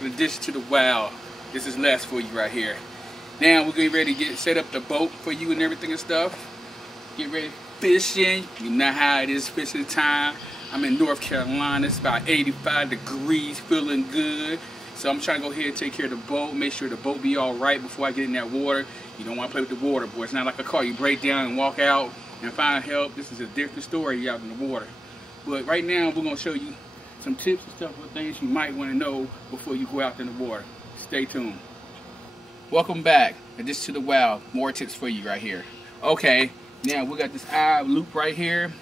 welcome to Dish to the Wild. This is Les for you right here. Now we're getting ready to get set up the boat for you and everything and stuff. Get ready fishing. You know how it is fishing time. I'm in North Carolina. It's about 85 degrees, feeling good. So I'm trying to go ahead and take care of the boat, make sure the boat be all right before I get in that water. You don't want to play with the water, boy. It's not like a car. You break down and walk out and find help. This is a different story out in the water. But right now we're going to show you some tips and stuff with things you might want to know before you go out in the water. Stay tuned. Welcome back to Dish to the Wild. More tips for you right here. Okay, now we got this eye loop right here.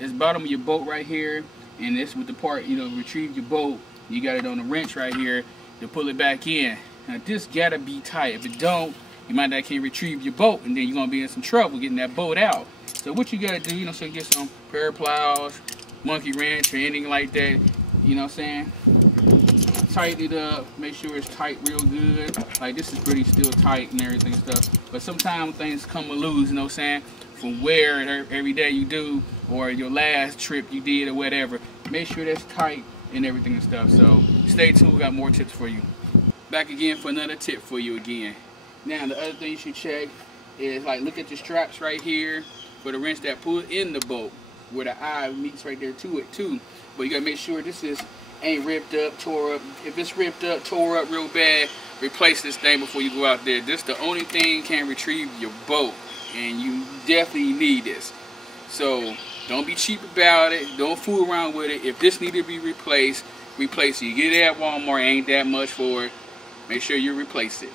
It's bottom of your boat right here, and this with the part, you know, retrieve your boat. You got it on the wrench right here to pull it back in. Now this gotta be tight. If it don't, you might not can retrieve your boat, and then you're gonna be in some trouble getting that boat out. So what you gotta do, you know, so get some pair plows, monkey wrench, or anything like that. You know what I'm saying? Tighten it up. Make sure it's tight real good. Like this is pretty still tight and everything stuff. But sometimes things come loose. You know what I'm saying? From wear every day you do, or your last trip you did, or whatever. Make sure that's tight and everything and stuff. So stay tuned. We got more tips for you. Back again for another tip for you again. Now the other thing you should check is like look at the straps right here for the wrench that pull in the boat, where the eye meets right there to it too. But you gotta make sure this ain't ripped up, tore up. If it's ripped up, tore up real bad, replace this thing before you go out there. This the only thing can retrieve your boat, and you definitely need this. So don't be cheap about it. Don't fool around with it. If this need to be replaced, replace it. You get it at Walmart, ain't that much for it. Make sure you replace it.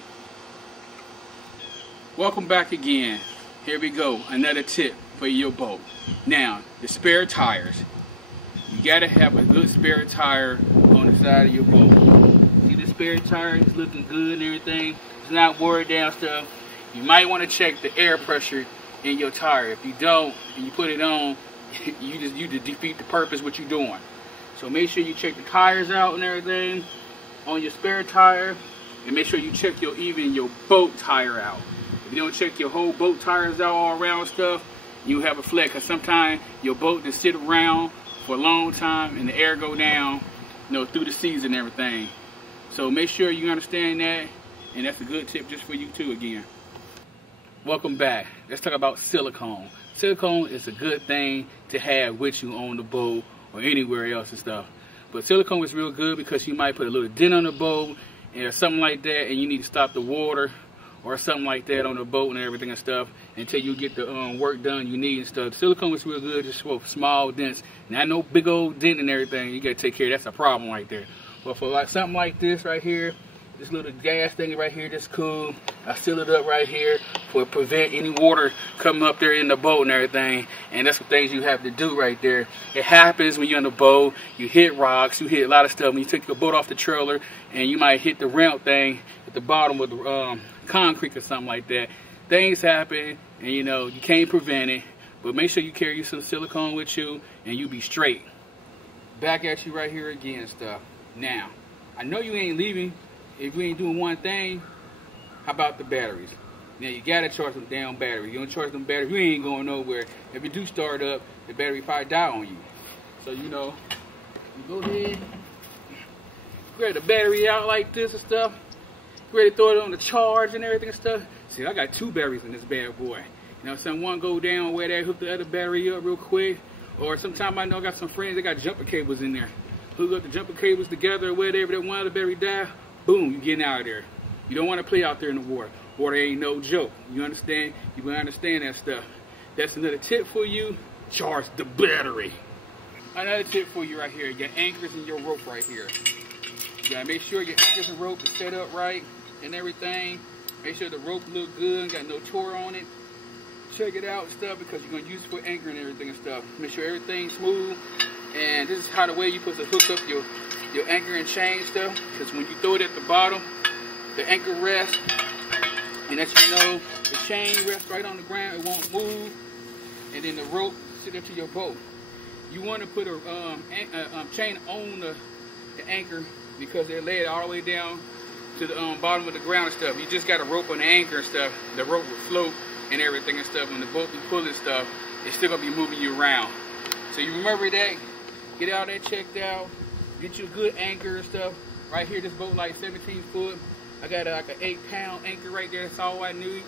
Welcome back again. Here we go. Another tip for your boat. Now, the spare tires. You gotta have a good spare tire on the side of your boat. See the spare tire is looking good and everything. It's not wore down stuff. You might want to check the air pressure in your tire. If you don't and you put it on, you just defeat the purpose what you're doing. So make sure you check the tires out and everything on your spare tire, and make sure you check even your boat tire out. If you don't check your whole boat tires out all around stuff, you have a flat, because sometimes your boat just sit around for a long time and the air go down, you know, through the season and everything. So make sure you understand that, and that's a good tip just for you too again. Welcome back. Let's talk about silicone. Silicone is a good thing to have with you on the boat or anywhere else and stuff. But silicone is real good because you might put a little dent on the boat or something like that, and you need to stop the water or something like that on the boat and everything and stuff until you get the work done you need and stuff. Silicone is real good just for small dents. Not no big old dent and everything. You gotta take care of. That's a problem right there. But for like something like this right here, this little gas thing right here, that's cool. I seal it up right here for prevent any water coming up there in the boat and everything. And that's the things you have to do right there. It happens when you're on the boat. You hit rocks, you hit a lot of stuff. When you take your boat off the trailer, and you might hit the ramp thing at the bottom of the concrete or something like that. Things happen, and you know you can't prevent it. But make sure you carry some silicone with you, and you be straight. Back at you right here again, stuff. Now, I know you ain't leaving if you ain't doing one thing. How about the batteries? Now you gotta charge them damn batteries. You don't charge them batteries, you ain't going nowhere. If you do start up, the battery probably die on you. So you know, you go ahead, grab the battery out like this and stuff. Ready to throw it on the charge and everything and stuff. See, I got two batteries in this bad boy. You know, some one go down where they hook the other battery up real quick. Or sometimes I know I got some friends that got jumper cables in there. Hook up the jumper cables together or whatever, that one of the battery die, boom, you getting out of there. You don't want to play out there in the water. Water ain't no joke. You understand? You will understand that stuff. That's another tip for you. Charge the battery. Another tip for you right here. Your anchors and your rope right here. You gotta make sure your anchors and rope is set up right and everything. Make sure the rope look good, got no tore on it. Check it out and stuff, because you're gonna use it for anchor and everything and stuff. Make sure everything's smooth. And this is how the way you put to hook up your anchor and chain stuff. Because when you throw it at the bottom, the anchor rests, and as you know, the chain rests right on the ground. It won't move, and then the rope sit up to your boat. You want to put a chain on the anchor, because they're laid all the way down to the bottom of the ground and stuff. You just got a rope on the anchor and stuff. The rope will float and everything and stuff. When the boat be pulling stuff, it's still gonna be moving you around. So you remember that. Get all that checked out. Get you a good anchor and stuff. Right here, this boat like 17 foot. I got like an 8-pound anchor right there. That's all I need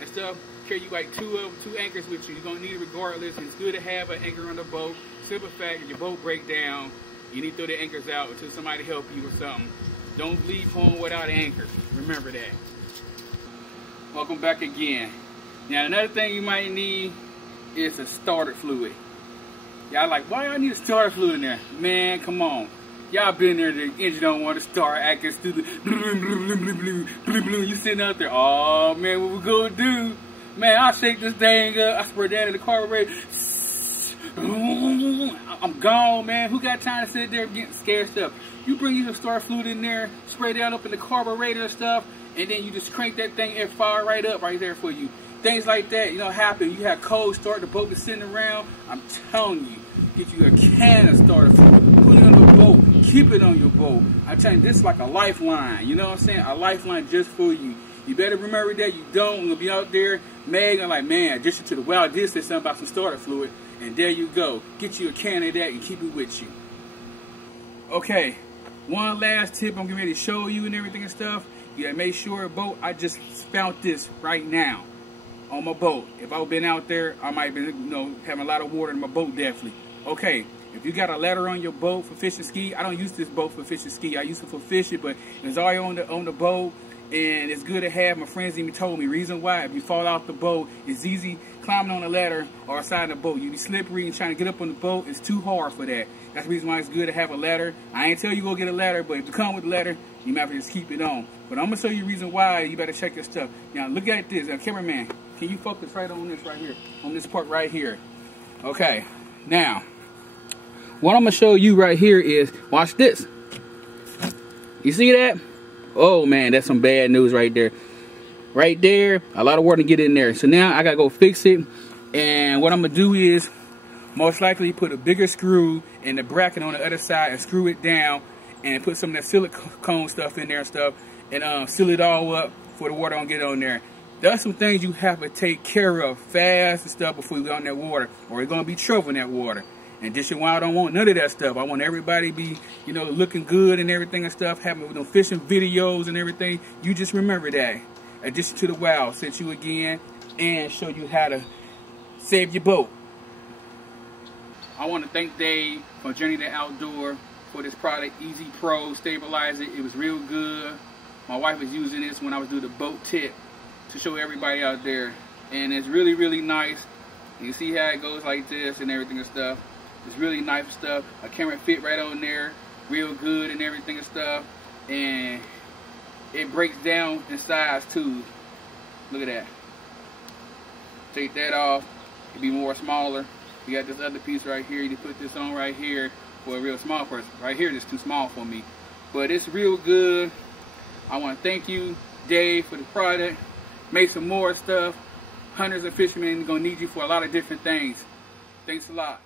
and stuff. Carry you like two anchors with you. You're gonna need it regardless. It's good to have an anchor on the boat. Simple fact, if your boat break down, you need to throw the anchors out until somebody help you or something. Don't leave home without an anchor. Remember that. Welcome back again. Now another thing you might need is a starter fluid. Y'all like, why I need a starter fluid in there? Man, come on. Y'all been there, the engine don't want to start acting stupid. You sitting out there, oh man, what we gonna do? Man, I'll shake this thing up, I spray down in the carburetor. I'm gone, man. Who got time to sit there getting scared stuff? You bring you some starter fluid in there, spray down up in the carburetor and stuff, and then you just crank that thing and fire right up right there for you. Things like that, you know, happen. You have cold start, the boat is sitting around. I'm telling you, get you a can of starter fluid, put it on the boat, keep it on your boat. I'm telling you, this is like a lifeline. You know what I'm saying? A lifeline just for you. You better remember that. You don't. You'll be out there, Meg. I'm like, man, addition to the well, I did say something about some starter fluid, and there you go. Get you a can of that and keep it with you. Okay, one last tip I'm getting ready to show you and everything and stuff. You gotta make sure, boat, I just found this right now on my boat. If I've been out there, I might be, you know, having a lot of water in my boat, definitely. Okay, if you got a ladder on your boat for fishing ski, I don't use this boat for fishing ski. I use it for fishing, but it's already on the boat, and it's good to have. My friends even told me, reason why, if you fall off the boat, it's easy climbing on the ladder or side of the boat. You be slippery and trying to get up on the boat, it's too hard for that. That's the reason why it's good to have a ladder. I ain't tell you go get a ladder, but if you come with a ladder, you might have to just keep it on. But I'm gonna show you the reason why you better check your stuff. Now look at this, cameraman, can you focus right on this right here, on this part right here? Okay, now, what I'm gonna show you right here is, watch this. You see that? Oh man, that's some bad news right there. Right there, a lot of water to get in there. So now I gotta go fix it. And what I'm gonna do is, most likely put a bigger screw in the bracket on the other side and screw it down and put some of that silicone stuff in there and stuff and seal it all up for the water don't get on there. There's some things you have to take care of fast and stuff before you go in that water, or you're gonna be trouble in that water. And this is why I don't want none of that stuff. I want everybody to be, you know, looking good and everything and stuff, having, you know, fishing videos and everything. You just remember that. Addition to the wow, sent you again and show you how to save your boat. I want to thank Dave from Journey to Outdoor for this product, Easy Pro Stabilizer. It was real good. My wife was using this when I was doing the boat tip to show everybody out there. And it's really, really nice. You see how it goes like this and everything and stuff. It's really nice stuff. A camera fit right on there, real good and everything and stuff. And it breaks down in size too. Look at that. Take that off, it'll be more smaller. You got this other piece right here. You can put this on right here for a real small person. Right here, it's too small for me. But it's real good. I want to thank you, Dave, for the product. Make some more stuff. Hunters and fishermen are going to need you for a lot of different things. Thanks a lot.